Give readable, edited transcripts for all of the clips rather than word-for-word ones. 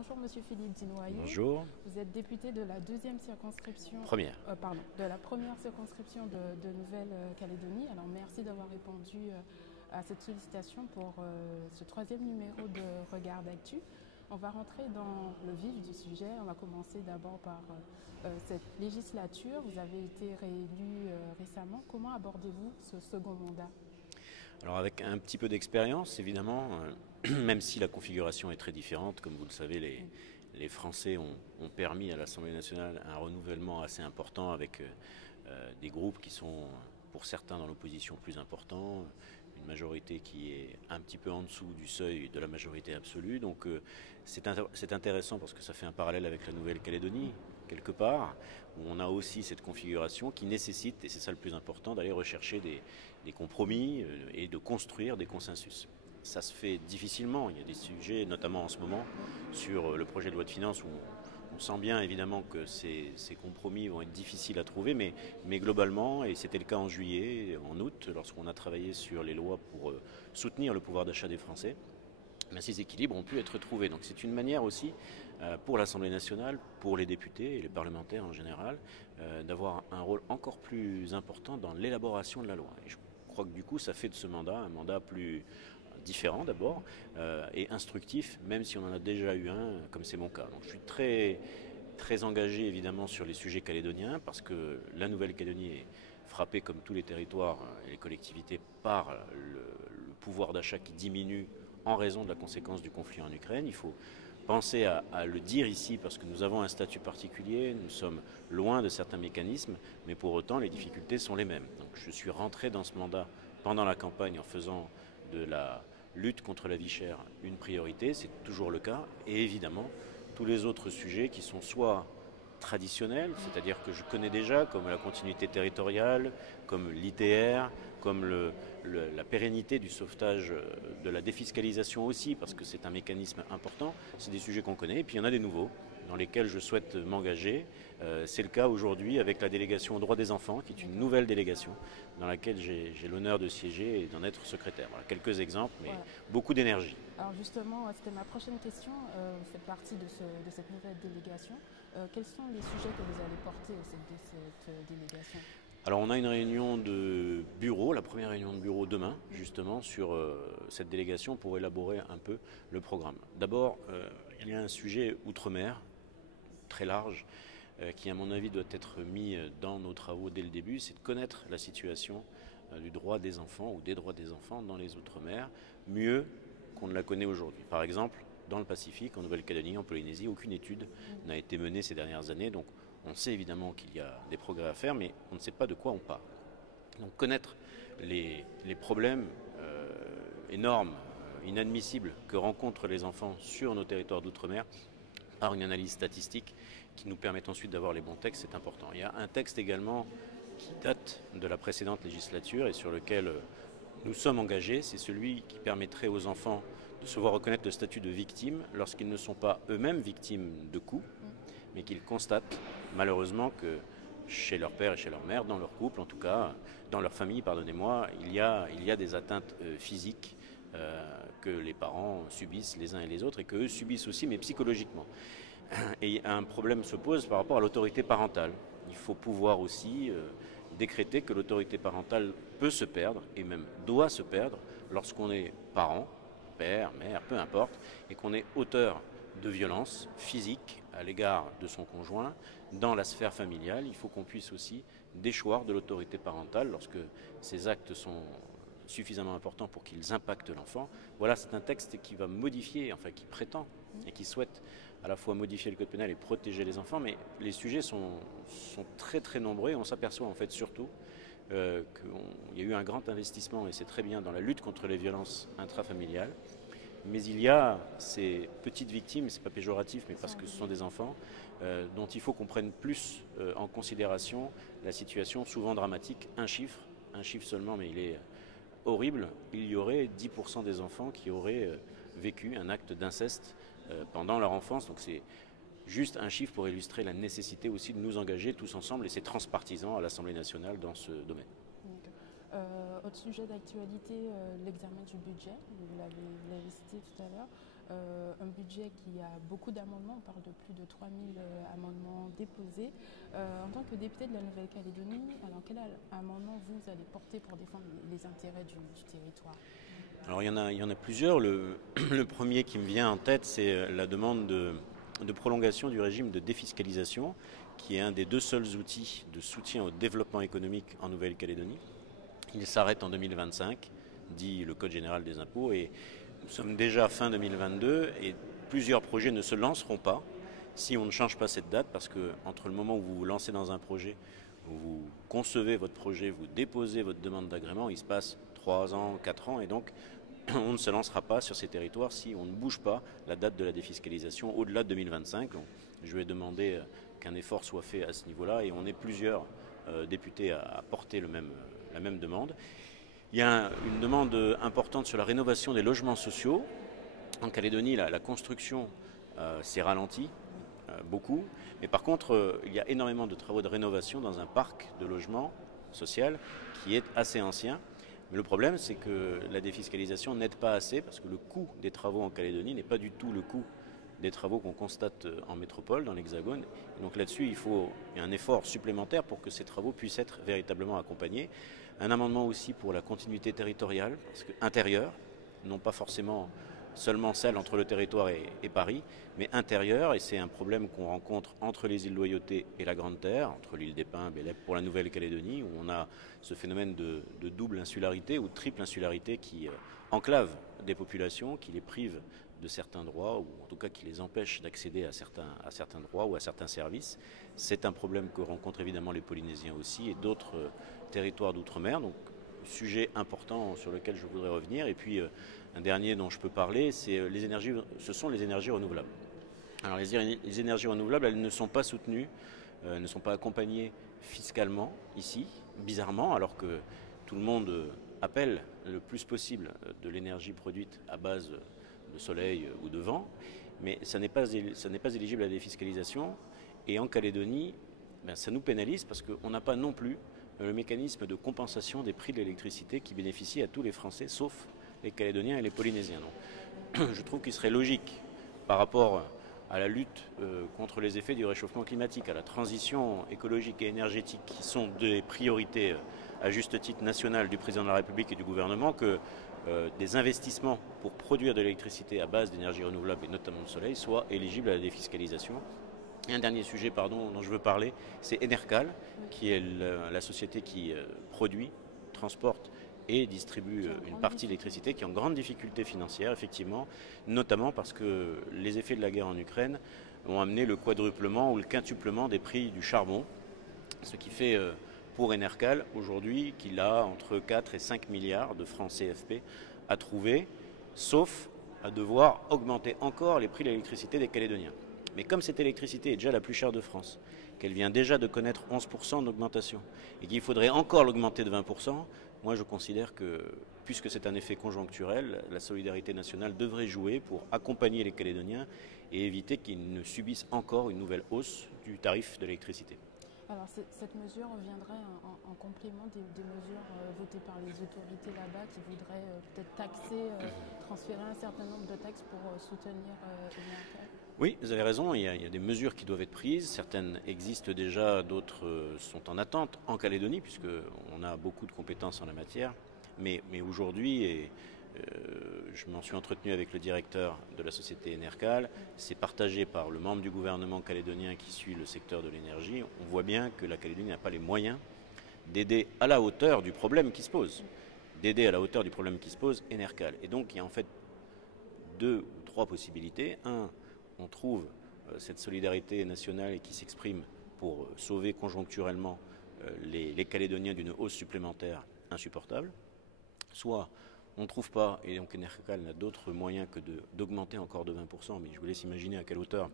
Bonjour Monsieur Philippe Dinoyer. Bonjour. Vous êtes député de la deuxième circonscription, Première. de la première circonscription de Nouvelle-Calédonie. Alors merci d'avoir répondu à cette sollicitation pour ce troisième numéro de Regard d'Actu. On va rentrer dans le vif du sujet. On va commencer d'abord par cette législature. Vous avez été réélu récemment. Comment abordez-vous ce second mandat? Alors avec un petit peu d'expérience, évidemment, même si la configuration est très différente, comme vous le savez, les Français ont permis à l'Assemblée nationale un renouvellement assez important avec des groupes qui sont, pour certains, dans l'opposition plus importants, une majorité qui est un petit peu en dessous du seuil de la majorité absolue. Donc c'est intéressant parce que ça fait un parallèle avec la Nouvelle-Calédonie, quelque part, où on a aussi cette configuration qui nécessite, et c'est ça le plus important, d'aller rechercher des compromis et de construire des consensus. Ça se fait difficilement. Il y a des sujets, notamment en ce moment, sur le projet de loi de finances où on sent bien évidemment que ces compromis vont être difficiles à trouver, mais globalement, et c'était le cas en juillet, en août, lorsqu'on a travaillé sur les lois pour soutenir le pouvoir d'achat des Français, ces équilibres ont pu être trouvés. Donc c'est une manière aussi pour l'Assemblée nationale, pour les députés et les parlementaires en général, d'avoir un rôle encore plus important dans l'élaboration de la loi. Et je crois que du coup ça fait de ce mandat un mandat plus différent d'abord et instructif, même si on en a déjà eu un, comme c'est mon cas. Donc je suis très engagé évidemment sur les sujets calédoniens parce que la Nouvelle-Calédonie est frappée comme tous les territoires et les collectivités par le pouvoir d'achat qui diminue en raison de la conséquence du conflit en Ukraine. Il faut penser à le dire ici parce que nous avons un statut particulier, nous sommes loin de certains mécanismes, mais pour autant les difficultés sont les mêmes. Donc je suis rentré dans ce mandat pendant la campagne en faisant de la lutte contre la vie chère une priorité, c'est toujours le cas, et évidemment tous les autres sujets qui sont soit traditionnels, c'est-à-dire que je connais déjà, comme la continuité territoriale, comme l'ITR, comme la pérennité du sauvetage, de la défiscalisation aussi, parce que c'est un mécanisme important, c'est des sujets qu'on connaît, et puis il y en a des nouveaux dans lesquels je souhaite m'engager. C'est le cas aujourd'hui avec la délégation aux droits des enfants, qui est une nouvelle délégation dans laquelle j'ai l'honneur de siéger et d'en être secrétaire. Voilà, quelques exemples, mais Voilà. beaucoup d'énergie. Alors justement, c'était ma prochaine question. Vous faites partie de cette nouvelle délégation. Quels sont les sujets que vous allez porter au sein de cette délégation? Alors on a une réunion de bureau, la première réunion de bureau demain, justement, sur cette délégation pour élaborer un peu le programme. D'abord, il y a un sujet outre-mer, très large, qui à mon avis doit être mis dans nos travaux dès le début, c'est de connaître la situation du droit des enfants ou des droits des enfants dans les outre-mer, mieux qu'on ne la connaît aujourd'hui. Par exemple, dans le Pacifique, en Nouvelle-Calédonie, en Polynésie, aucune étude n'a été menée ces dernières années, donc on sait évidemment qu'il y a des progrès à faire, mais on ne sait pas de quoi on parle. Donc connaître les problèmes énormes, inadmissibles que rencontrent les enfants sur nos territoires d'outre-mer par une analyse statistique qui nous permet ensuite d'avoir les bons textes, c'est important. Il y a un texte également qui date de la précédente législature et sur lequel nous sommes engagés, c'est celui qui permettrait aux enfants de se voir reconnaître le statut de victime lorsqu'ils ne sont pas eux-mêmes victimes de coups, mais qu'ils constatent malheureusement que chez leur père et chez leur mère, dans leur couple en tout cas, dans leur famille, pardonnez-moi, il y a des atteintes physiques que les parents subissent les uns et les autres et qu'eux subissent aussi, mais psychologiquement. Et un problème se pose par rapport à l'autorité parentale. Il faut pouvoir aussi décréter que l'autorité parentale peut se perdre et même doit se perdre lorsqu'on est parent, père, mère, peu importe, et qu'on est auteur de violences physiques à l'égard de son conjoint dans la sphère familiale. Il faut qu'on puisse aussi déchoir de l'autorité parentale lorsque ces actes sont suffisamment importants pour qu'ils impactent l'enfant. Voilà, c'est un texte qui va modifier, enfin qui prétend et qui souhaite à la fois modifier le code pénal et protéger les enfants, mais les sujets sont très très nombreux et on s'aperçoit en fait surtout qu'il y a eu un grand investissement, et c'est très bien, dans la lutte contre les violences intrafamiliales. Mais il y a ces petites victimes, c'est pas péjoratif, mais parce que ce sont des enfants, dont il faut qu'on prenne plus en considération la situation souvent dramatique. Un chiffre seulement, mais il est horrible, il y aurait 10% des enfants qui auraient vécu un acte d'inceste pendant leur enfance. Donc c'est juste un chiffre pour illustrer la nécessité aussi de nous engager tous ensemble, et c'est transpartisan à l'Assemblée nationale dans ce domaine. Autre sujet d'actualité, l'examen du budget, vous l'avez cité tout à l'heure. un budget qui a beaucoup d'amendements, on parle de plus de 3000 amendements déposés. En tant que député de la Nouvelle-Calédonie, alors quel amendement vous allez porter pour défendre les intérêts du territoire? Alors il y en a plusieurs. Le premier qui me vient en tête, c'est la demande de prolongation du régime de défiscalisation, qui est un des 2 seuls outils de soutien au développement économique en Nouvelle-Calédonie. Il s'arrête en 2025, dit le Code général des impôts, et nous sommes déjà fin 2022 et plusieurs projets ne se lanceront pas si on ne change pas cette date, parce que entre le moment où vous vous lancez dans un projet, où vous concevez votre projet, vous déposez votre demande d'agrément, il se passe 3 ans, 4 ans, et donc on ne se lancera pas sur ces territoires si on ne bouge pas la date de la défiscalisation au-delà de 2025. Donc, je vais demander qu'un effort soit fait à ce niveau-là, et on est plusieurs députés à porter la même demande. Il y a une demande importante sur la rénovation des logements sociaux. En Calédonie, la construction s'est ralentie beaucoup, mais par contre, il y a énormément de travaux de rénovation dans un parc de logements social qui est assez ancien. Mais le problème, c'est que la défiscalisation n'aide pas assez, parce que le coût des travaux en Calédonie n'est pas du tout le coût des travaux qu'on constate en métropole, dans l'Hexagone. Donc là-dessus, il y a un effort supplémentaire pour que ces travaux puissent être véritablement accompagnés. Un amendement aussi pour la continuité territoriale, intérieure, non pas forcément seulement celle entre le territoire et Paris, mais intérieure, et c'est un problème qu'on rencontre entre les îles Loyauté et la Grande Terre, entre l'île des Pins, Bélep pour la Nouvelle-Calédonie, où on a ce phénomène de double insularité ou de triple insularité qui enclave des populations, qui les prive de certains droits, ou en tout cas qui les empêche d'accéder à certains droits ou à certains services. C'est un problème que rencontrent évidemment les Polynésiens aussi et d'autres territoires d'outre-mer. Donc, sujet important sur lequel je voudrais revenir. Et puis, un dernier dont je peux parler, ce sont les énergies renouvelables. Alors, les énergies renouvelables, elles ne sont pas soutenues, ne sont pas accompagnées fiscalement ici, bizarrement, alors que tout le monde appelle le plus possible de l'énergie produite à base de soleil ou de vent, mais ça n'est pas éligible à la défiscalisation. Et en Calédonie, ça nous pénalise parce qu'on n'a pas non plus le mécanisme de compensation des prix de l'électricité qui bénéficie à tous les Français, sauf les Calédoniens et les Polynésiens. Donc, je trouve qu'il serait logique, par rapport à la lutte contre les effets du réchauffement climatique, à la transition écologique et énergétique, qui sont des priorités à juste titre nationales du président de la République et du gouvernement, que des investissements pour produire de l'électricité à base d'énergie renouvelable et notamment de soleil soient éligibles à la défiscalisation. Et un dernier sujet dont je veux parler, c'est Enercal, qui est la société qui produit, transporte et distribue une partie de l'électricité, qui est en grande difficulté financière, effectivement, notamment parce que les effets de la guerre en Ukraine ont amené le quadruplement ou le quintuplement des prix du charbon, ce qui fait pour Enercal aujourd'hui qu'il a entre 4 et 5 milliards de francs CFP à trouver, sauf à devoir augmenter encore les prix de l'électricité des Calédoniens. Mais comme cette électricité est déjà la plus chère de France, qu'elle vient déjà de connaître 11% d'augmentation, et qu'il faudrait encore l'augmenter de 20%, moi je considère que, puisque c'est un effet conjoncturel, la solidarité nationale devrait jouer pour accompagner les Calédoniens et éviter qu'ils ne subissent encore une nouvelle hausse du tarif de l'électricité. Alors cette mesure viendrait en complément des mesures votées par les autorités là-bas qui voudraient peut-être taxer, transférer un certain nombre de taxes pour soutenir Enercal. Oui, vous avez raison, il y a des mesures qui doivent être prises, certaines existent déjà, d'autres sont en attente en Calédonie, puisqu'on a beaucoup de compétences en la matière, mais aujourd'hui, je m'en suis entretenu avec le directeur de la société Enercal, c'est partagé par le membre du gouvernement calédonien qui suit le secteur de l'énergie, on voit bien que la Calédonie n'a pas les moyens d'aider à la hauteur du problème qui se pose, Enercal. Et donc il y a en fait 2 ou 3 possibilités. On trouve cette solidarité nationale et qui s'exprime pour sauver conjoncturellement les Calédoniens d'une hausse supplémentaire insupportable. Soit on ne trouve pas, et donc Enercal n'a d'autres moyens que d'augmenter encore de 20%, mais je vous laisse imaginer à quelle hauteur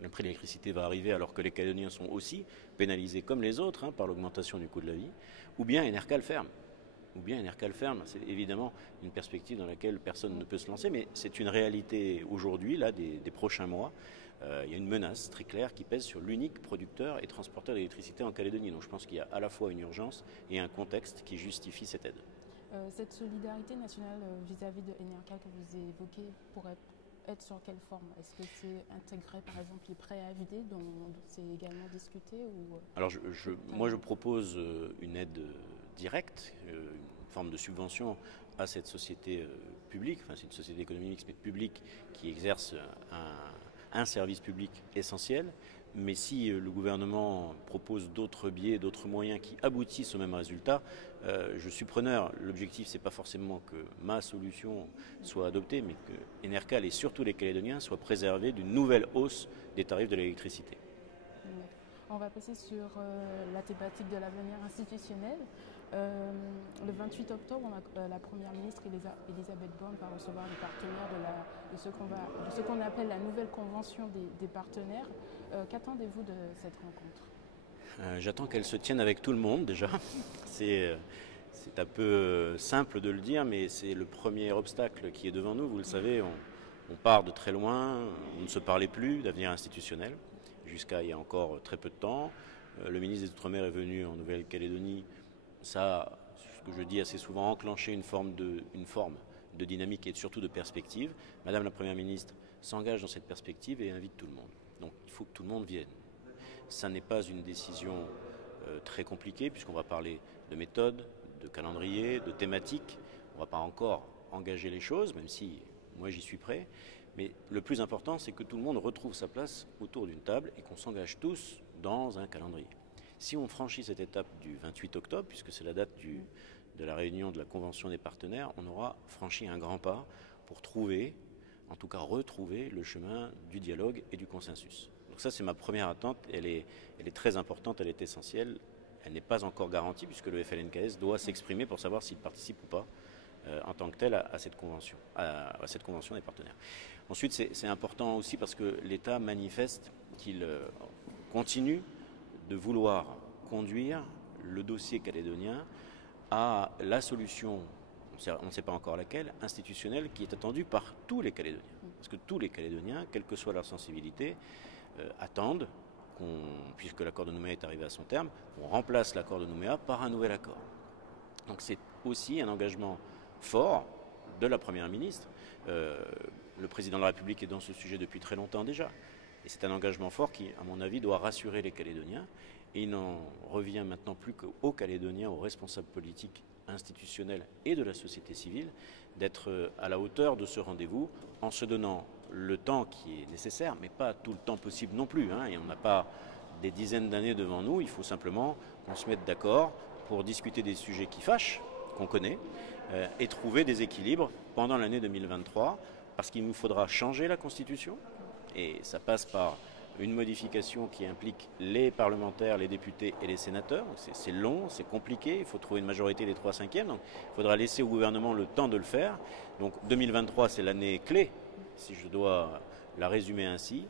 le prix de l'électricité va arriver alors que les Calédoniens sont aussi pénalisés comme les autres par l'augmentation du coût de la vie, ou bien Enercal ferme. C'est évidemment une perspective dans laquelle personne ne peut se lancer, mais c'est une réalité aujourd'hui, là, des prochains mois. Il y a une menace très claire qui pèse sur l'unique producteur et transporteur d'électricité en Calédonie. Donc je pense qu'il y a à la fois une urgence et un contexte qui justifie cette aide. Cette solidarité nationale vis-à-vis de Enercal que vous évoquez pourrait être sur quelle forme? Est-ce que c'est intégrer par exemple les prêts à vider dont c'est également discuté ou... Alors moi je propose une aide directe, une forme de subvention à cette société publique, enfin c'est une société économique mixte mais publique qui exerce un service public essentiel. Mais si le gouvernement propose d'autres biais, d'autres moyens qui aboutissent au même résultat, je suis preneur. L'objectif, ce n'est pas forcément que ma solution soit adoptée, mais que Enercal et surtout les Calédoniens soient préservés d'une nouvelle hausse des tarifs de l'électricité. On va passer sur la thématique de l'avenir institutionnel. Le 28 octobre, la Première ministre Elisabeth Borne va recevoir les partenaires de ce qu'on appelle la nouvelle convention des partenaires. Qu'attendez-vous de cette rencontre? J'attends qu'elle se tienne avec tout le monde déjà. C'est un peu simple de le dire, mais c'est le premier obstacle qui est devant nous. Vous le savez, on part de très loin, on ne se parlait plus d'avenir institutionnel, jusqu'à il y a encore très peu de temps. Le ministre des Outre-mer est venu en Nouvelle-Calédonie. Ça a, ce que je dis assez souvent, enclenché une forme de dynamique et surtout de perspective. Madame la Première ministre s'engage dans cette perspective et invite tout le monde. Donc il faut que tout le monde vienne. Ça n'est pas une décision très compliquée puisqu'on va parler de méthode, de calendrier, de thématique. On ne va pas encore engager les choses, même si moi j'y suis prêt. Mais le plus important, c'est que tout le monde retrouve sa place autour d'une table et qu'on s'engage tous dans un calendrier. Si on franchit cette étape du 28 octobre, puisque c'est la date de la réunion de la Convention des partenaires, on aura franchi un grand pas pour trouver, en tout cas retrouver, le chemin du dialogue et du consensus. Donc ça, c'est ma première attente. Elle est très importante, elle est essentielle. Elle n'est pas encore garantie, puisque le FLNKS doit s'exprimer pour savoir s'il participe ou pas en tant que tel à cette convention des partenaires. Ensuite, c'est important aussi parce que l'État manifeste qu'il continue de vouloir conduire le dossier calédonien à la solution, on ne sait pas encore laquelle, institutionnelle, qui est attendue par tous les Calédoniens. Parce que tous les Calédoniens, quelle que soit leur sensibilité, attendent, puisque l'accord de Nouméa est arrivé à son terme, qu'on remplace l'accord de Nouméa par un nouvel accord. Donc c'est aussi un engagement fort de la Première ministre. Le président de la République est dans ce sujet depuis très longtemps déjà. Et c'est un engagement fort qui, à mon avis, doit rassurer les Calédoniens. Et il n'en revient maintenant plus qu'aux Calédoniens, aux responsables politiques, institutionnels et de la société civile, d'être à la hauteur de ce rendez-vous en se donnant le temps qui est nécessaire, mais pas tout le temps possible non plus. Et on n'a pas des dizaines d'années devant nous. Il faut simplement qu'on se mette d'accord pour discuter des sujets qui fâchent, qu'on connaît, et trouver des équilibres pendant l'année 2023, parce qu'il nous faudra changer la Constitution. Et ça passe par une modification qui implique les parlementaires, les députés et les sénateurs. C'est long, c'est compliqué, il faut trouver une majorité des 3/5. Donc il faudra laisser au gouvernement le temps de le faire. Donc 2023, c'est l'année clé, si je dois la résumer ainsi.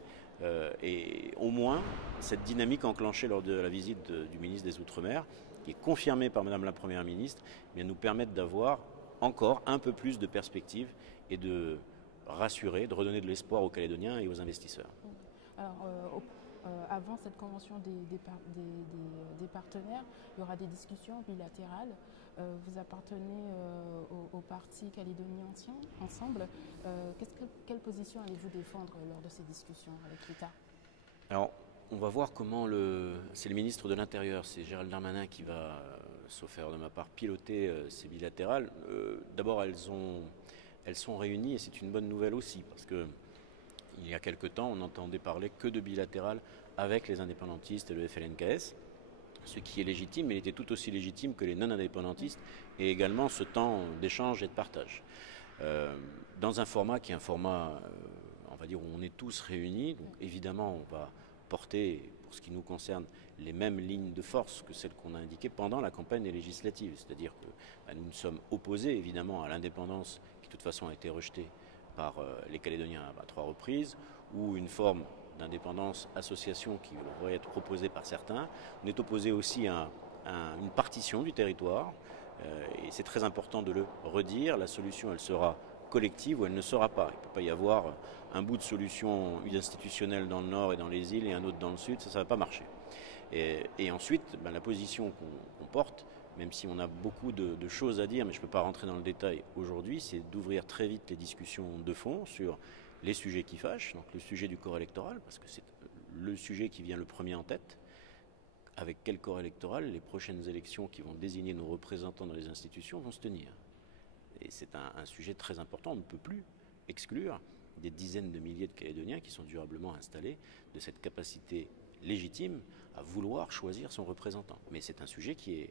Et au moins, cette dynamique enclenchée lors de la visite du ministre des Outre-mer, qui est confirmée par Madame la Première ministre, nous permettre d'avoir encore un peu plus de perspectives et de rassurer, de redonner de l'espoir aux Calédoniens et aux investisseurs. Alors, avant cette convention des partenaires, il y aura des discussions bilatérales. Vous appartenez au parti calédonien ensemble. Quelle position allez-vous défendre lors de ces discussions avec l'État? Alors, on va voir comment c'est le ministre de l'Intérieur, c'est Gérald Darmanin qui va, sauf erreur de ma part, piloter ces bilatérales. D'abord, elles sont réunies et c'est une bonne nouvelle aussi parce que il y a quelque temps, on n'entendait parler que de bilatéral avec les indépendantistes et le FLNKS, ce qui est légitime, mais il était tout aussi légitime que les non-indépendantistes et également ce temps d'échange et de partage. Dans un format qui est un format, on va dire, où on est tous réunis, donc évidemment on va porter, pour ce qui nous concerne, les mêmes lignes de force que celles qu'on a indiquées pendant la campagne des législatives. C'est-à-dire que nous nous sommes opposés évidemment à l'indépendance qui de toute façon a été rejetée par les Calédoniens à 3 reprises, ou une forme d'indépendance association qui pourrait être proposée par certains. On est opposé aussi à une partition du territoire, et c'est très important de le redire. La solution, elle sera collective ou elle ne sera pas. Il ne peut pas y avoir un bout de solution institutionnelle dans le nord et dans les îles et un autre dans le sud, ça ne va pas marcher. Et ensuite, la position qu'on porte, même si on a beaucoup de choses à dire, mais je ne peux pas rentrer dans le détail aujourd'hui, c'est d'ouvrir très vite les discussions de fond sur les sujets qui fâchent, donc le sujet du corps électoral, parce que c'est le sujet qui vient le premier en tête. Avec quel corps électoral les prochaines élections qui vont désigner nos représentants dans les institutions vont se tenir. Et c'est un sujet très important. On ne peut plus exclure des dizaines de milliers de Calédoniens qui sont durablement installés de cette capacité légitime à vouloir choisir son représentant. Mais c'est un sujet qui est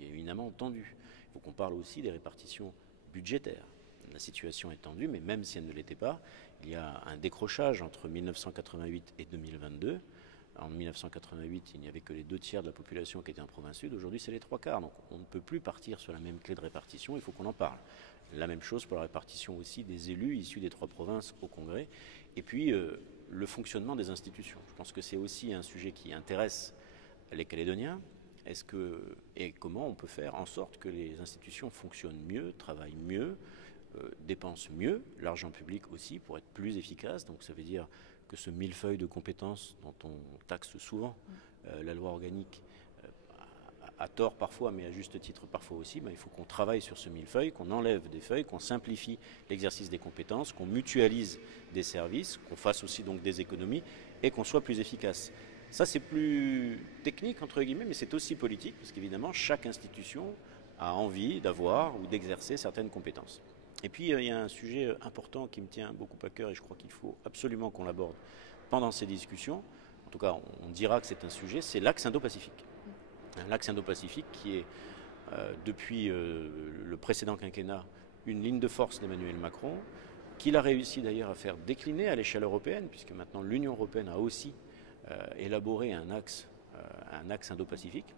éminemment tendu. Il faut qu'on parle aussi des répartitions budgétaires. La situation est tendue, mais même si elle ne l'était pas, il y a un décrochage entre 1988 et 2022. En 1988, il n'y avait que les 2/3 de la population qui était en province sud. Aujourd'hui, c'est les 3/4. Donc on ne peut plus partir sur la même clé de répartition. Il faut qu'on en parle. La même chose pour la répartition aussi des élus issus des 3 provinces au Congrès. Et puis, le fonctionnement des institutions. Je pense que c'est aussi un sujet qui intéresse les Calédoniens. Et comment on peut faire en sorte que les institutions fonctionnent mieux, travaillent mieux, dépensent mieux, l'argent public aussi, pour être plus efficace. Donc ça veut dire que ce millefeuille de compétences dont on taxe souvent la loi organique, à tort parfois, mais à juste titre parfois aussi, il faut qu'on travaille sur ce millefeuille, qu'on enlève des feuilles, qu'on simplifie l'exercice des compétences, qu'on mutualise des services, qu'on fasse aussi donc des économies et qu'on soit plus efficace. Ça, c'est plus technique, entre guillemets, mais c'est aussi politique, parce qu'évidemment, chaque institution a envie d'avoir ou d'exercer certaines compétences. Et puis, il y a un sujet important qui me tient beaucoup à cœur et je crois qu'il faut absolument qu'on l'aborde pendant ces discussions. En tout cas, on dira que c'est un sujet, c'est l'axe Indo-Pacifique. L'axe Indo-Pacifique qui est, depuis le précédent quinquennat, une ligne de force d'Emmanuel Macron, qu'il a réussi d'ailleurs à faire décliner à l'échelle européenne, puisque maintenant l'Union européenne a aussi élaboré un axe Indo-Pacifique.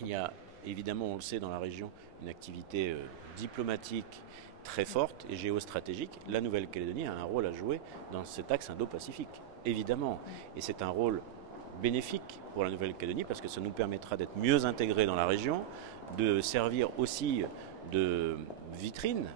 Il y a évidemment, on le sait, dans la région, une activité diplomatique très forte et géostratégique. La Nouvelle-Calédonie a un rôle à jouer dans cet axe Indo-Pacifique, évidemment. Et c'est un rôle bénéfique pour la Nouvelle-Calédonie parce que ça nous permettra d'être mieux intégrés dans la région, de servir aussi de vitrine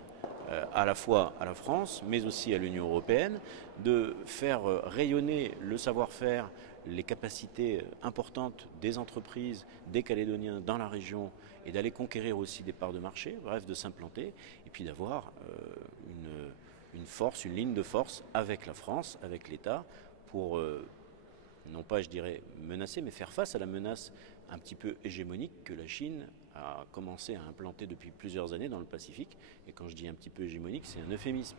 à la fois à la France, mais aussi à l'Union européenne, de faire rayonner le savoir-faire, les capacités importantes des entreprises, des Calédoniens dans la région et d'aller conquérir aussi des parts de marché, bref, de s'implanter et puis d'avoir une force, une ligne de force avec la France, avec l'État pour, non pas je dirais menacer, mais faire face à la menace un petit peu hégémonique que la Chine a commencé à implanter depuis plusieurs années dans le Pacifique. Et quand je dis un petit peu hégémonique, c'est un euphémisme.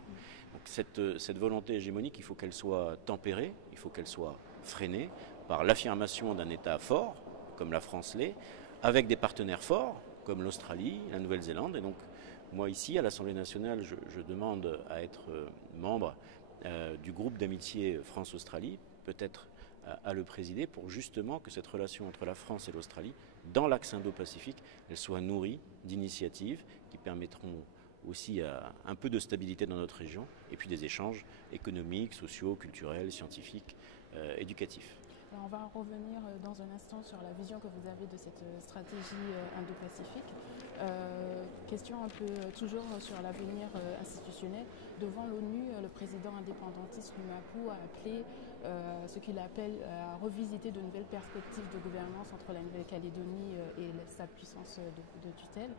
Donc cette volonté hégémonique, il faut qu'elle soit tempérée, il faut qu'elle soit freinée par l'affirmation d'un État fort, comme la France l'est, avec des partenaires forts, comme l'Australie, la Nouvelle-Zélande. Et donc, moi ici, à l'Assemblée nationale, je demande à être membre du groupe d'amitié France-Australie, peut-être à le présider pour justement que cette relation entre la France et l'Australie, dans l'axe Indo-Pacifique, elle soit nourrie d'initiatives qui permettront aussi un peu de stabilité dans notre région et puis des échanges économiques, sociaux, culturels, scientifiques, éducatifs. Alors on va revenir dans un instant sur la vision que vous avez de cette stratégie Indo-Pacifique. Question un peu toujours sur l'avenir institutionnel. Devant l'ONU, le président indépendantiste Lumapou a appelé ce qu'il appelle à revisiter de nouvelles perspectives de gouvernance entre la Nouvelle-Calédonie et sa puissance de tutelle.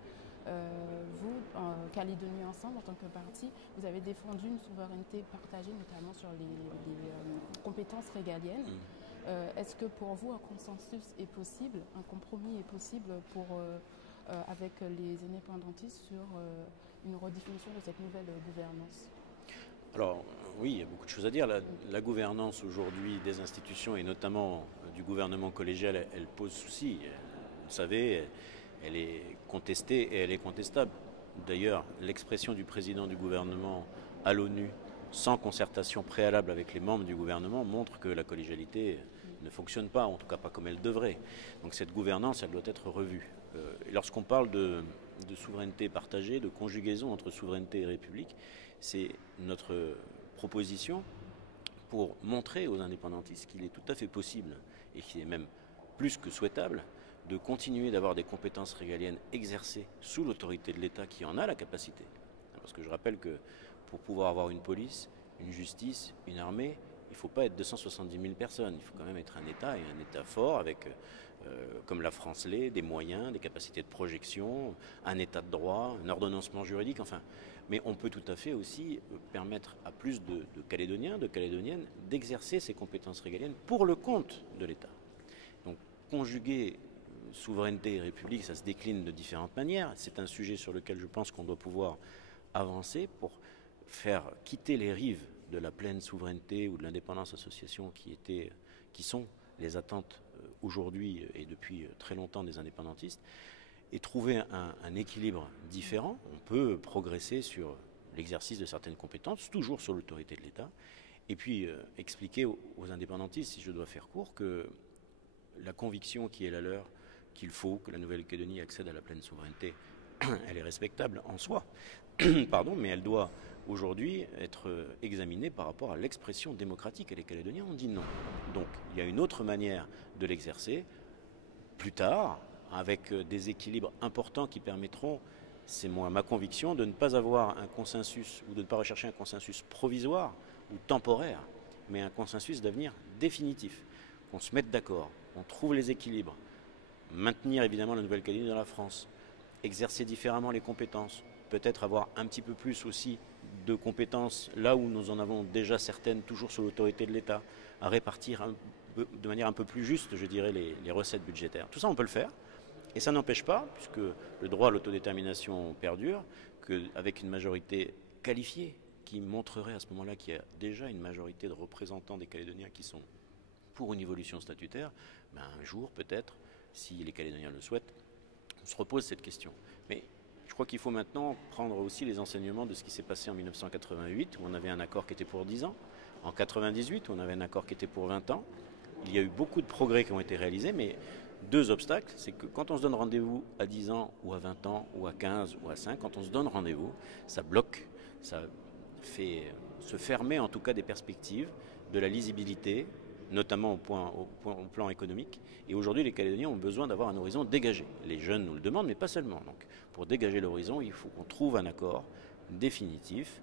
Vous, en Calédonie Ensemble, en tant que parti, vous avez défendu une souveraineté partagée, notamment sur les compétences régaliennes. Est-ce que pour vous, un consensus est possible, un compromis est possible avec les indépendantistes sur une redéfinition de cette nouvelle gouvernance? Alors oui, il y a beaucoup de choses à dire. La gouvernance aujourd'hui des institutions et notamment du gouvernement collégial, elle pose souci. Vous savez, elle est contestée et elle est contestable. D'ailleurs, l'expression du président du gouvernement à l'ONU sans concertation préalable avec les membres du gouvernement montre que la collégialité ne fonctionne pas, en tout cas pas comme elle devrait. Donc cette gouvernance, elle doit être revue. Lorsqu'on parle de souveraineté partagée, de conjugaison entre souveraineté et république, c'est notre proposition pour montrer aux indépendantistes qu'il est tout à fait possible et qu'il est même plus que souhaitable de continuer d'avoir des compétences régaliennes exercées sous l'autorité de l'État qui en a la capacité. Parce que je rappelle que pour pouvoir avoir une police, une justice, une armée, il ne faut pas être 270 000 personnes. Il faut quand même être un État, et un État fort avec, comme la France l'est, des moyens, des capacités de projection, un État de droit, un ordonnancement juridique, enfin. Mais on peut tout à fait aussi permettre à plus de Calédoniens, de Calédoniennes, d'exercer ces compétences régaliennes pour le compte de l'État. Donc conjuguer souveraineté et république, ça se décline de différentes manières. C'est un sujet sur lequel je pense qu'on doit pouvoir avancer pour faire quitter les rives de la pleine souveraineté ou de l'indépendance association qui sont les attentes aujourd'hui et depuis très longtemps des indépendantistes, et trouver un équilibre différent. On peut progresser sur l'exercice de certaines compétences, toujours sur l'autorité de l'État, et puis expliquer aux indépendantistes, si je dois faire court, que la conviction qui est la leur, qu'il faut que la Nouvelle-Calédonie accède à la pleine souveraineté, elle est respectable en soi, pardon, mais elle doit aujourd'hui être examinée par rapport à l'expression démocratique. Et les Calédoniens ont dit non. Donc il y a une autre manière de l'exercer, plus tard, avec des équilibres importants qui permettront, c'est ma conviction, de ne pas avoir un consensus ou de ne pas rechercher un consensus provisoire ou temporaire, mais un consensus d'avenir définitif. Qu'on se mette d'accord, on trouve les équilibres, maintenir évidemment la Nouvelle-Calédonie dans la France, exercer différemment les compétences, peut-être avoir un petit peu plus aussi de compétences là où nous en avons déjà certaines, toujours sous l'autorité de l'État, à répartir de manière un peu plus juste, je dirais, les recettes budgétaires. Tout ça, on peut le faire. Et ça n'empêche pas, puisque le droit à l'autodétermination perdure, qu'avec une majorité qualifiée, qui montrerait à ce moment-là qu'il y a déjà une majorité de représentants des Calédoniens qui sont pour une évolution statutaire, ben un jour peut-être, si les Calédoniens le souhaitent, on se repose cette question. Mais je crois qu'il faut maintenant prendre aussi les enseignements de ce qui s'est passé en 1988, où on avait un accord qui était pour 10 ans, en 1998, où on avait un accord qui était pour 20 ans. Il y a eu beaucoup de progrès qui ont été réalisés, mais deux obstacles, c'est que quand on se donne rendez-vous à 10 ans ou à 20 ans ou à 15 ou à 5, quand on se donne rendez-vous, ça bloque, ça fait se fermer en tout cas des perspectives, de la lisibilité, notamment au plan économique. Et aujourd'hui, les Calédoniens ont besoin d'avoir un horizon dégagé. Les jeunes nous le demandent, mais pas seulement. Donc, pour dégager l'horizon, il faut qu'on trouve un accord définitif,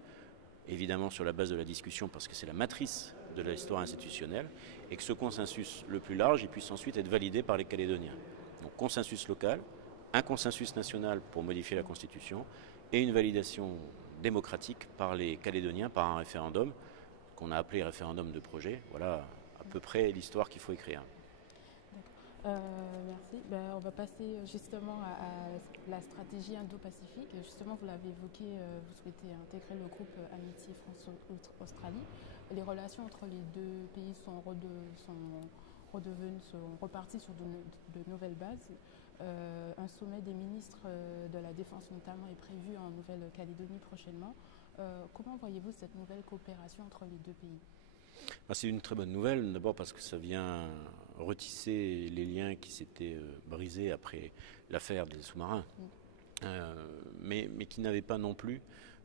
évidemment sur la base de la discussion, parce que c'est la matrice de l'histoire institutionnelle, et que ce consensus le plus large il puisse ensuite être validé par les Calédoniens. Donc consensus local, un consensus national pour modifier la Constitution, et une validation démocratique par les Calédoniens par un référendum, qu'on a appelé référendum de projet. Voilà à peu près l'histoire qu'il faut écrire. Merci. On va passer justement à la stratégie Indo-Pacifique. Justement, vous l'avez évoqué, vous souhaitez intégrer le groupe Amitié France-Australie. Les relations entre les deux pays sont reparties sur de nouvelles bases. Un sommet des ministres de la Défense notamment est prévu en Nouvelle-Calédonie prochainement. Comment voyez-vous cette nouvelle coopération entre les deux pays ? C'est une très bonne nouvelle, d'abord parce que ça vient retisser les liens qui s'étaient brisés après l'affaire des sous-marins, mais qui n'avaient pas non plus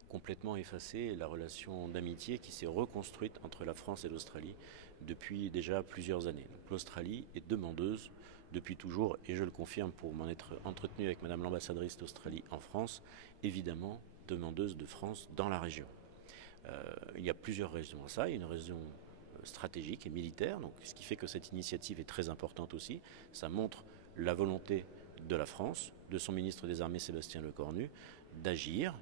complètement effacé la relation d'amitié qui s'est reconstruite entre la France et l'Australie depuis déjà plusieurs années. L'Australie est demandeuse depuis toujours, et je le confirme pour m'en être entretenu avec Madame l'ambassadrice d'Australie en France, évidemment demandeuse de France dans la région. Il y a plusieurs raisons à ça. Il y a une raison stratégique et militaire, donc ce qui fait que cette initiative est très importante aussi. Ça montre la volonté de la France, de son ministre des Armées Sébastien Lecornu, d'agir,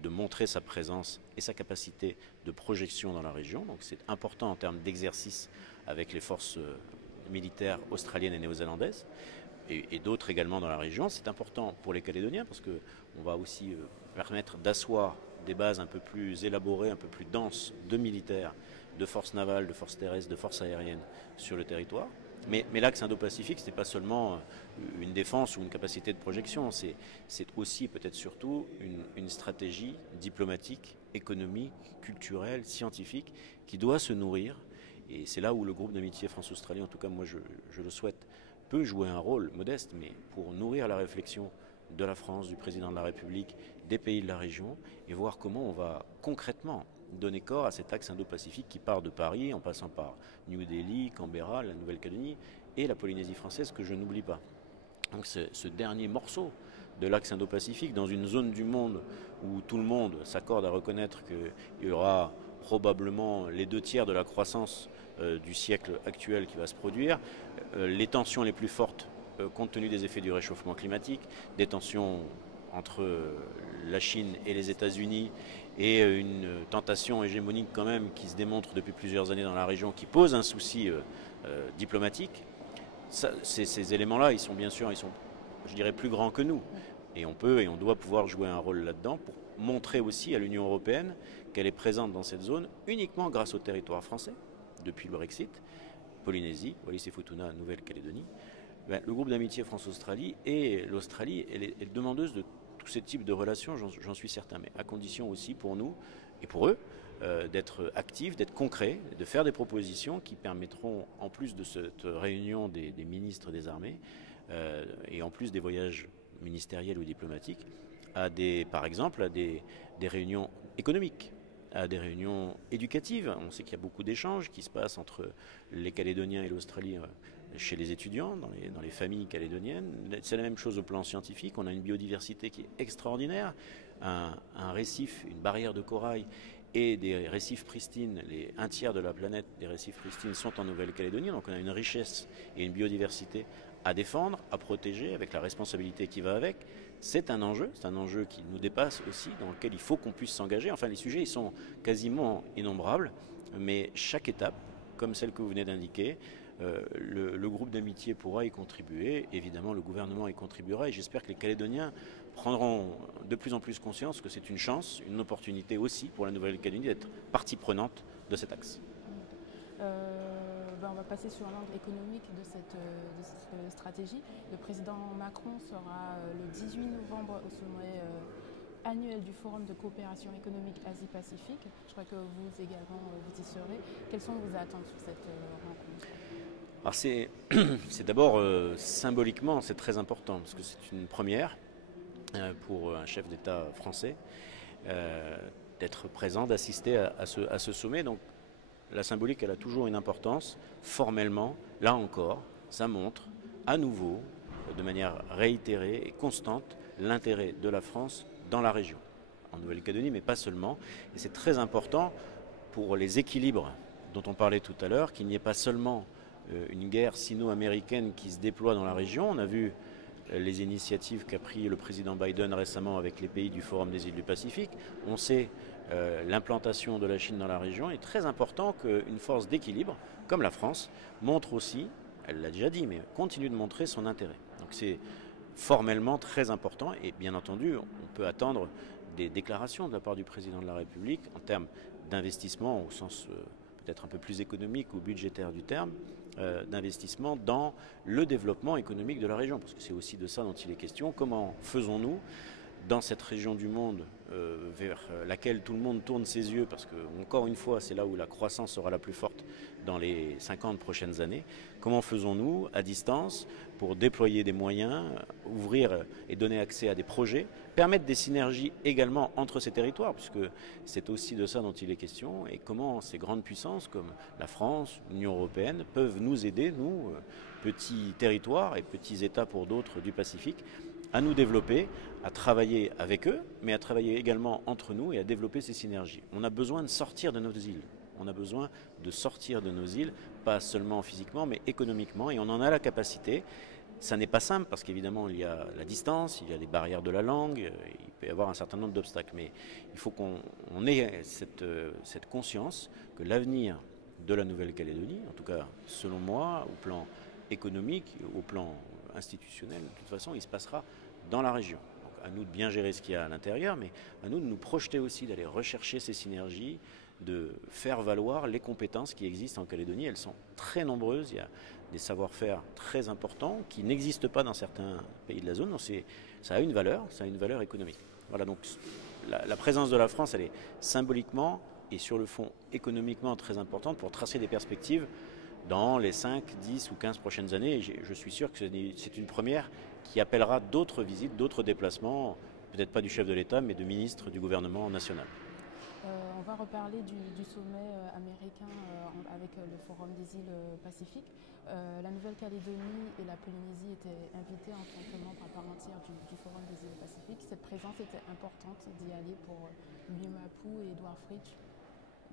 de montrer sa présence et sa capacité de projection dans la région. Donc c'est important en termes d'exercice avec les forces militaires australiennes et néo-zélandaises et d'autres également dans la région. C'est important pour les Calédoniens parce qu'on va aussi permettre d'asseoir des bases un peu plus élaborées, un peu plus denses de militaires, de forces navales, de forces terrestres, de forces aériennes sur le territoire. Mais l'axe Indo-Pacifique, ce n'est pas seulement une défense ou une capacité de projection, c'est aussi peut-être surtout une stratégie diplomatique, économique, culturelle, scientifique qui doit se nourrir. Et c'est là où le groupe d'amitié France-Australie, en tout cas moi je le souhaite, peut jouer un rôle modeste, mais pour nourrir la réflexion de la France, du président de la République, des pays de la région, et voir comment on va concrètement donner corps à cet axe Indo-Pacifique qui part de Paris, en passant par New Delhi, Canberra, la Nouvelle-Calédonie et la Polynésie française, que je n'oublie pas. Donc ce dernier morceau de l'axe Indo-Pacifique, dans une zone du monde où tout le monde s'accorde à reconnaître qu'il y aura probablement les 2/3 de la croissance du siècle actuel qui va se produire, les tensions les plus fortes compte tenu des effets du réchauffement climatique, des tensions entre la Chine et les États-Unis et une tentation hégémonique quand même qui se démontre depuis plusieurs années dans la région, qui pose un souci diplomatique. Ces éléments-là, ils sont bien sûr, je dirais, plus grands que nous. Et on peut et on doit pouvoir jouer un rôle là-dedans pour montrer aussi à l'Union européenne qu'elle est présente dans cette zone uniquement grâce au territoire français, depuis le Brexit, Polynésie, Wallis-et-Futuna, Nouvelle-Calédonie. Le groupe d'amitié France-Australie et l'Australie est demandeuse de tous ces types de relations, j'en suis certain, mais à condition aussi pour nous et pour eux d'être actifs, d'être concrets, de faire des propositions qui permettront, en plus de cette réunion des ministres des armées et en plus des voyages ministériels ou diplomatiques, par exemple à des réunions économiques, à des réunions éducatives. On sait qu'il y a beaucoup d'échanges qui se passent entre les Calédoniens et l'Australie chez les étudiants, dans les familles calédoniennes. C'est la même chose au plan scientifique. On a une biodiversité qui est extraordinaire, un récif, une barrière de corail et des récifs pristines. Un tiers de la planète des récifs pristines sont en Nouvelle-Calédonie. Donc on a une richesse et une biodiversité à défendre, à protéger, avec la responsabilité qui va avec. C'est un enjeu qui nous dépasse aussi, dans lequel il faut qu'on puisse s'engager. Enfin, les sujets, ils sont quasiment innombrables, mais chaque étape, comme celle que vous venez d'indiquer, le groupe d'amitié pourra y contribuer, évidemment le gouvernement y contribuera, et j'espère que les Calédoniens prendront de plus en plus conscience que c'est une chance, une opportunité aussi pour la Nouvelle-Calédonie d'être partie prenante de cet axe. On va passer sur l'angle économique de cette stratégie. Le président Macron sera le 18 novembre au sommet annuel du Forum de coopération économique Asie-Pacifique. Je crois que vous également, vous y serez. Quelles sont vos attentes sur cette rencontre ? Alors c'est d'abord symboliquement, c'est très important parce que c'est une première pour un chef d'État français d'être présent, d'assister à ce sommet. Donc la symbolique, elle a toujours une importance. Formellement, là encore, ça montre à nouveau, de manière réitérée et constante, l'intérêt de la France dans la région, en Nouvelle-Calédonie, mais pas seulement. Et c'est très important pour les équilibres dont on parlait tout à l'heure, qu'il n'y ait pas seulement une guerre sino-américaine qui se déploie dans la région. On a vu les initiatives qu'a pris le président Biden récemment avec les pays du Forum des îles du Pacifique. On sait l'implantation de la Chine dans la région. Il est très important qu'une force d'équilibre, comme la France, montre aussi, elle l'a déjà dit, mais continue de montrer son intérêt. Donc c'est formellement très important et bien entendu, on peut attendre des déclarations de la part du président de la République en termes d'investissement au sens peut-être un peu plus économique ou budgétaire du terme, d'investissement dans le développement économique de la région, parce que c'est aussi de ça dont il est question. Comment faisons-nous dans cette région du monde vers laquelle tout le monde tourne ses yeux, parce que, encore une fois, c'est là où la croissance sera la plus forte dans les 50 prochaines années. Comment faisons-nous, à distance, pour déployer des moyens, ouvrir et donner accès à des projets, permettre des synergies également entre ces territoires, puisque c'est aussi de ça dont il est question, et comment ces grandes puissances comme la France, l'Union européenne, peuvent nous aider, nous, petits territoires et petits États pour d'autres du Pacifique, à nous développer, à travailler avec eux, mais à travailler également entre nous et à développer ces synergies. On a besoin de sortir de nos îles. On a besoin de sortir de nos îles, pas seulement physiquement, mais économiquement, et on en a la capacité. Ça n'est pas simple parce qu'évidemment il y a la distance, il y a les barrières de la langue, il peut y avoir un certain nombre d'obstacles, mais il faut qu'on ait cette conscience que l'avenir de la Nouvelle-Calédonie, en tout cas selon moi, au plan économique, au plan institutionnel, de toute façon, il se passera dans la région. Donc, à nous de bien gérer ce qu'il y a à l'intérieur, mais à nous de nous projeter aussi, d'aller rechercher ces synergies, de faire valoir les compétences qui existent en Calédonie. Elles sont très nombreuses, il y a des savoir-faire très importants qui n'existent pas dans certains pays de la zone. Donc ça a une valeur économique. Voilà, donc la présence de la France, elle est symboliquement et sur le fond économiquement très importante pour tracer des perspectives dans les 5, 10 ou 15 prochaines années. Et je suis sûr que c'est une première qui appellera d'autres visites, d'autres déplacements, peut-être pas du chef de l'État, mais de ministres du gouvernement national. On va reparler du sommet américain avec le Forum des îles Pacifiques. La Nouvelle-Calédonie et la Polynésie étaient invitées en tant que membres à part entière du Forum des îles Pacifiques. Cette présence était importante d'y aller pour Louis Mapou et Edouard Fritsch.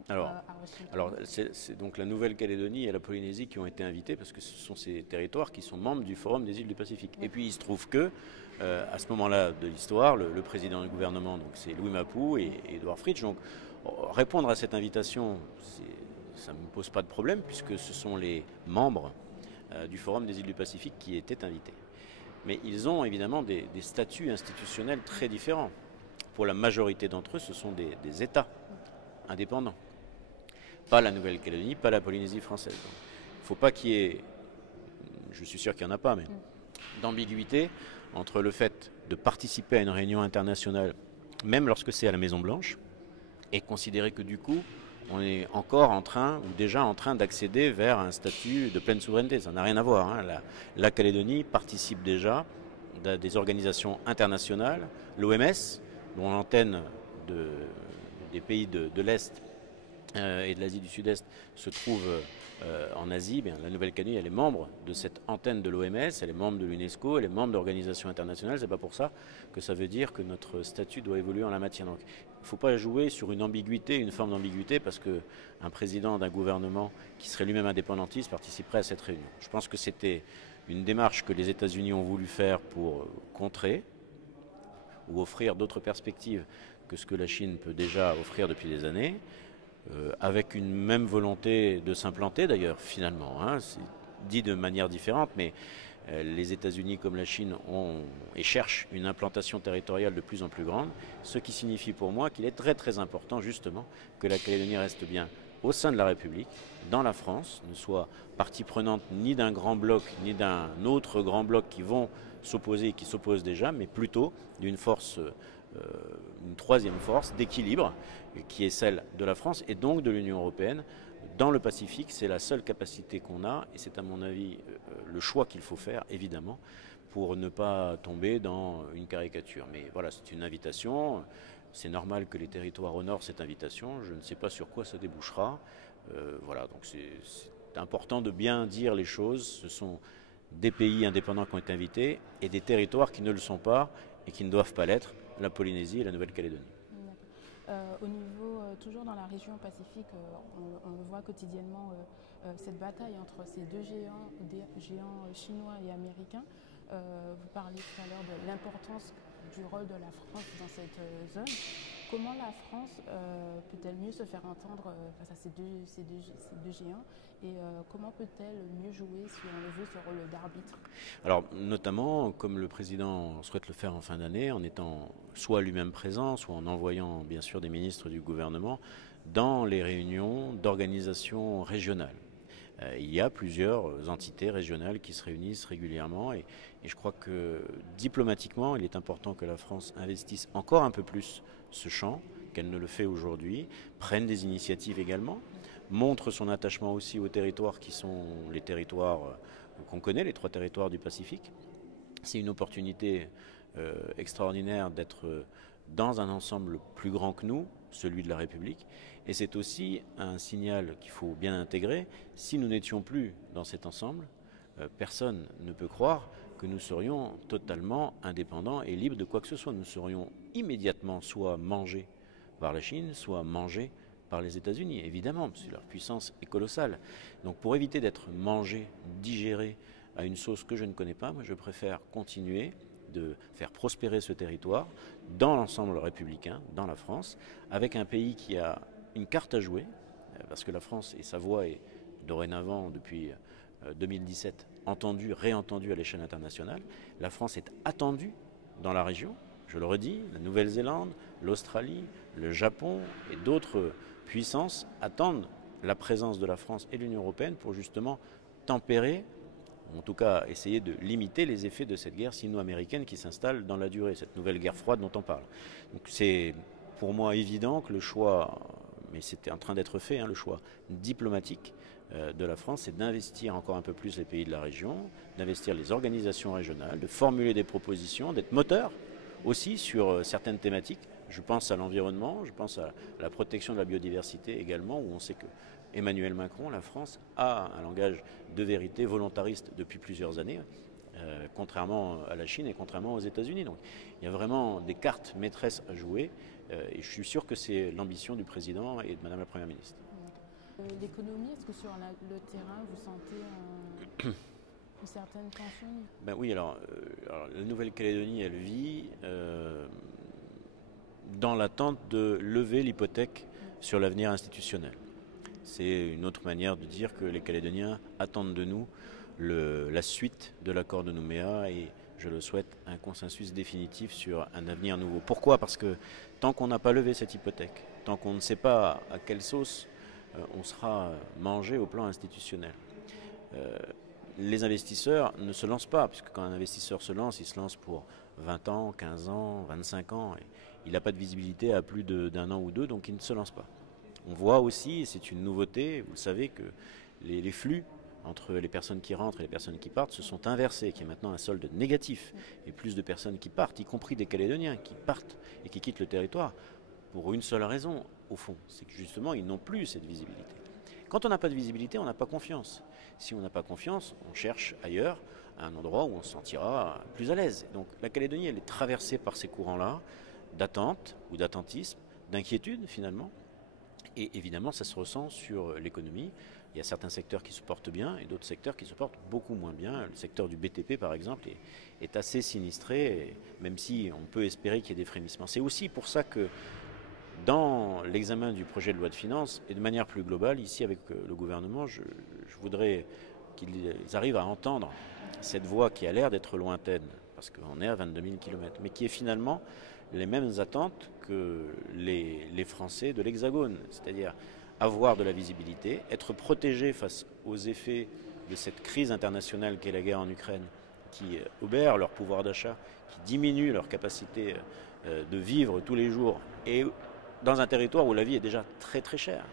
à Washington? Alors c'est donc la Nouvelle-Calédonie et la Polynésie qui ont été invités parce que ce sont ces territoires qui sont membres du Forum des îles du Pacifique. Oui. Et puis il se trouve que, à ce moment-là de l'histoire, le président du gouvernement, donc c'est Louis Mapou et Édouard Fritsch. Donc répondre à cette invitation, ça ne me pose pas de problème puisque ce sont les membres du Forum des îles du Pacifique qui étaient invités. Mais ils ont évidemment des statuts institutionnels très différents. Pour la majorité d'entre eux, ce sont des États indépendants. Pas la Nouvelle-Calédonie, pas la Polynésie française. Il ne faut pas qu'il y ait, je suis sûr qu'il n'y en a pas, mais d'ambiguïté entre le fait de participer à une réunion internationale, même lorsque c'est à la Maison-Blanche, et considérer que du coup, on est encore en train, ou déjà en train d'accéder vers un statut de pleine souveraineté. Ça n'a rien à voir. Hein. La Calédonie participe déjà à des organisations internationales, l'OMS, dont l'antenne des pays de l'Est et de l'Asie du Sud-Est se trouve en Asie. Bien, la Nouvelle-Calédonie, elle est membre de cette antenne de l'OMS, elle est membre de l'UNESCO, elle est membre d'organisations internationales. C'est pas pour ça que ça veut dire que notre statut doit évoluer en la matière. Donc, il ne faut pas jouer sur une ambiguïté, une forme d'ambiguïté, parce qu'un président d'un gouvernement qui serait lui-même indépendantiste participerait à cette réunion. Je pense que c'était une démarche que les États-Unis ont voulu faire pour contrer ou offrir d'autres perspectives que ce que la Chine peut déjà offrir depuis des années. Avec une même volonté de s'implanter d'ailleurs finalement, hein, c'est dit de manière différente, mais les États-Unis comme la Chine ont et cherchent une implantation territoriale de plus en plus grande, ce qui signifie pour moi qu'il est très très important justement que la Calédonie reste bien au sein de la République, dans la France, ne soit partie prenante ni d'un grand bloc ni d'un autre grand bloc qui vont s'opposer et qui s'opposent déjà, mais plutôt d'une force une troisième force d'équilibre qui est celle de la France et donc de l'Union européenne. Dans le Pacifique, c'est la seule capacité qu'on a et c'est à mon avis le choix qu'il faut faire, évidemment, pour ne pas tomber dans une caricature. Mais voilà, c'est une invitation. C'est normal que les territoires honorent cette invitation. Je ne sais pas sur quoi ça débouchera. Voilà, donc c'est important de bien dire les choses. Ce sont des pays indépendants qui ont été invités et des territoires qui ne le sont pas et qui ne doivent pas l'être, la Polynésie et la Nouvelle-Calédonie. Au niveau, toujours dans la région Pacifique, on voit quotidiennement cette bataille entre ces deux géants chinois et américains. Vous parliez tout à l'heure de l'importance du rôle de la France dans cette zone. Comment la France peut-elle mieux se faire entendre face à ces deux géants et comment peut-elle mieux jouer, si on le veut, ce rôle d'arbitre? Alors, notamment, comme le président souhaite le faire en fin d'année, en étant soit lui-même présent, soit en envoyant bien sûr des ministres du gouvernement dans les réunions d'organisations régionales. Il y a plusieurs entités régionales qui se réunissent régulièrement et je crois que diplomatiquement, il est important que la France investisse encore un peu plus ce champ, qu'elle ne le fait aujourd'hui, prenne des initiatives également, montre son attachement aussi aux territoires qui sont les territoires qu'on connaît, les 3 territoires du Pacifique. C'est une opportunité extraordinaire d'être dans un ensemble plus grand que nous, celui de la République. Et c'est aussi un signal qu'il faut bien intégrer. Si nous n'étions plus dans cet ensemble, personne ne peut croire que nous serions totalement indépendants et libres de quoi que ce soit. Nous serions immédiatement soit mangés par la Chine, soit mangés par les États-Unis, évidemment, parce que leur puissance est colossale. Donc pour éviter d'être mangé, digéré à une sauce que je ne connais pas, moi je préfère continuer de faire prospérer ce territoire dans l'ensemble républicain, dans la France, avec un pays qui a une carte à jouer, parce que la France et sa voix est dorénavant, depuis 2017, entendue, réentendue à l'échelle internationale. La France est attendue dans la région, je le redis, la Nouvelle-Zélande, l'Australie, le Japon et d'autres puissances attendent la présence de la France et de l'Union européenne pour justement tempérer, en tout cas essayer de limiter les effets de cette guerre sino-américaine qui s'installe dans la durée, cette nouvelle guerre froide dont on parle. Donc c'est pour moi évident que le choix, mais c'était en train d'être fait, le choix diplomatique de la France, c'est d'investir encore un peu plus les pays de la région, d'investir les organisations régionales, de formuler des propositions, d'être moteur aussi sur certaines thématiques. Je pense à l'environnement, je pense à la protection de la biodiversité également, où on sait que Emmanuel Macron, la France, a un langage de vérité volontariste depuis plusieurs années. contrairement à la Chine et contrairement aux États-Unis. Donc il y a vraiment des cartes maîtresses à jouer et je suis sûr que c'est l'ambition du président et de Madame la Première ministre. L'économie, est-ce que sur le terrain, vous sentez une certaine tension? Ben oui, alors la Nouvelle-Calédonie, elle vit dans l'attente de lever l'hypothèque sur l'avenir institutionnel. C'est une autre manière de dire que les Calédoniens attendent de nous la suite de l'accord de Nouméa et, je le souhaite, un consensus définitif sur un avenir nouveau. Pourquoi? Parce que tant qu'on n'a pas levé cette hypothèque, tant qu'on ne sait pas à quelle sauce on sera mangé au plan institutionnel, les investisseurs ne se lancent pas, puisque quand un investisseur se lance, il se lance pour 20 ans, 15 ans, 25 ans, et il n'a pas de visibilité à plus d'un an ou deux, donc il ne se lance pas. On voit aussi, et c'est une nouveauté, vous savez que les flux entre les personnes qui rentrent et les personnes qui partent se sont inversés, qu'il y a maintenant un solde négatif, et plus de personnes qui partent, y compris des Calédoniens qui partent et qui quittent le territoire, pour une seule raison, au fond, c'est que justement, ils n'ont plus cette visibilité. Quand on n'a pas de visibilité, on n'a pas confiance. Si on n'a pas confiance, on cherche ailleurs, à un endroit où on se sentira plus à l'aise. Donc la Calédonie, elle est traversée par ces courants-là, d'attente ou d'attentisme, d'inquiétude finalement. Et évidemment, ça se ressent sur l'économie. Il y a certains secteurs qui se portent bien et d'autres secteurs qui se portent beaucoup moins bien. Le secteur du BTP, par exemple, est assez sinistré, même si on peut espérer qu'il y ait des frémissements. C'est aussi pour ça que dans l'examen du projet de loi de finances, et de manière plus globale, ici avec le gouvernement, je voudrais qu'ils arrivent à entendre cette voix qui a l'air d'être lointaine, parce qu'on est à 22 000 km, mais qui est finalement les mêmes attentes que les Français de l'Hexagone, c'est-à-dire avoir de la visibilité, être protégés face aux effets de cette crise internationale qu'est la guerre en Ukraine, qui obère leur pouvoir d'achat, qui diminue leur capacité de vivre tous les jours, et dans un territoire où la vie est déjà très très chère.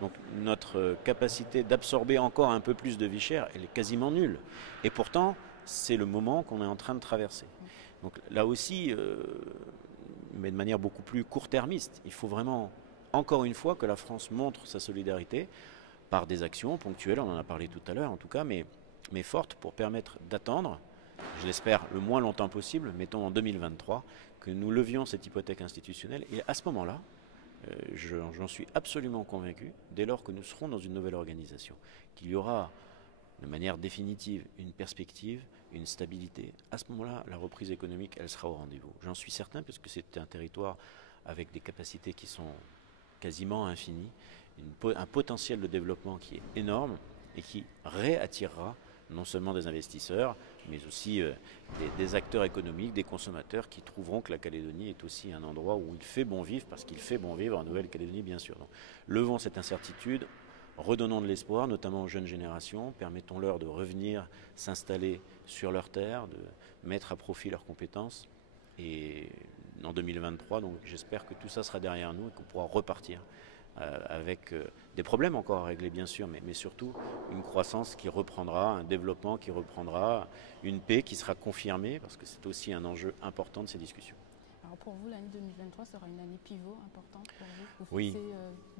Donc notre capacité d'absorber encore un peu plus de vie chère, elle est quasiment nulle. Et pourtant, c'est le moment qu'on est en train de traverser. Donc là aussi, mais de manière beaucoup plus court-termiste, il faut vraiment, encore une fois, que la France montre sa solidarité par des actions ponctuelles, on en a parlé tout à l'heure en tout cas, mais fortes pour permettre d'attendre, je l'espère le moins longtemps possible, mettons en 2023, que nous levions cette hypothèque institutionnelle. Et à ce moment-là, j'en suis absolument convaincu, dès lors que nous serons dans une nouvelle organisation, qu'il y aura de manière définitive une perspective, une stabilité. À ce moment-là, la reprise économique, elle sera au rendez-vous. J'en suis certain, puisque c'est un territoire avec des capacités qui sont quasiment infinies, un potentiel de développement qui est énorme et qui réattirera non seulement des investisseurs, mais aussi des acteurs économiques, des consommateurs qui trouveront que la Calédonie est aussi un endroit où il fait bon vivre, parce qu'il fait bon vivre en Nouvelle-Calédonie, bien sûr. Donc, levons cette incertitude, redonnons de l'espoir, notamment aux jeunes générations, permettons-leur de revenir s'installer sur leur terre, de mettre à profit leurs compétences. Et en 2023, donc, j'espère que tout ça sera derrière nous et qu'on pourra repartir avec des problèmes encore à régler bien sûr, mais surtout une croissance qui reprendra, un développement qui reprendra, une paix qui sera confirmée, parce que c'est aussi un enjeu important de ces discussions. Alors pour vous, l'année 2023 sera une année pivot importante pour vous? Vous oui. fixez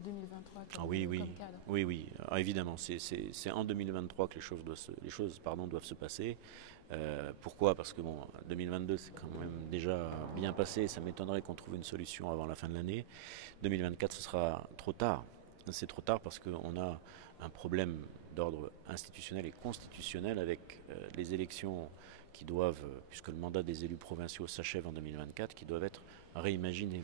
2023 comme, oui. Comme cadre. Oui. Alors, évidemment, c'est en 2023 que les choses doivent se passer. Pourquoi? Parce que 2022 c'est quand même déjà bien passé, ça m'étonnerait qu'on trouve une solution avant la fin de l'année. 2024 ce sera trop tard. C'est trop tard parce qu'on a un problème d'ordre institutionnel et constitutionnel avec les élections qui doivent, puisque le mandat des élus provinciaux s'achève en 2024, qui doivent être réimaginées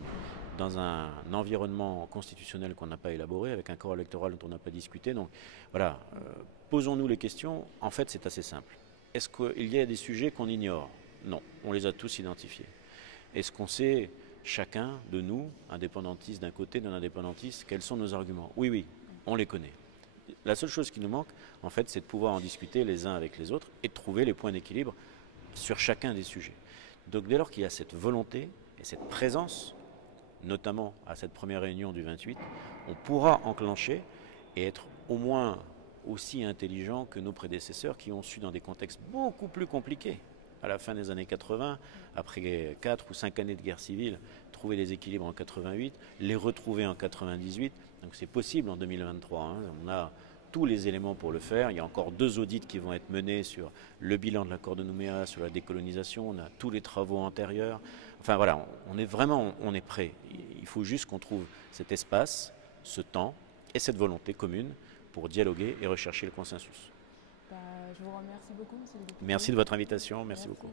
dans un environnement constitutionnel qu'on n'a pas élaboré, avec un corps électoral dont on n'a pas discuté. Donc voilà, posons-nous les questions. En fait, c'est assez simple. Est-ce qu'il y a des sujets qu'on ignore? Non, on les a tous identifiés. Est-ce qu'on sait, chacun de nous, indépendantistes d'un côté, non indépendantistes, quels sont nos arguments? Oui, on les connaît. La seule chose qui nous manque, en fait, c'est de pouvoir en discuter les uns avec les autres et de trouver les points d'équilibre sur chacun des sujets. Donc dès lors qu'il y a cette volonté et cette présence, notamment à cette première réunion du 28, on pourra enclencher et être au moins aussi intelligent que nos prédécesseurs qui ont su, dans des contextes beaucoup plus compliqués, à la fin des années 80, après 4 ou 5 années de guerre civile, trouver des équilibres en 88, les retrouver en 98. Donc c'est possible en 2023. On a tous les éléments pour le faire. Il y a encore 2 audits qui vont être menés sur le bilan de l'accord de Nouméa, sur la décolonisation. On a tous les travaux antérieurs. Enfin voilà, on est prêt. Il faut juste qu'on trouve cet espace, ce temps et cette volonté commune pour dialoguer et rechercher le consensus. Je vous remercie beaucoup, monsieur le député. Merci de votre invitation. Merci beaucoup.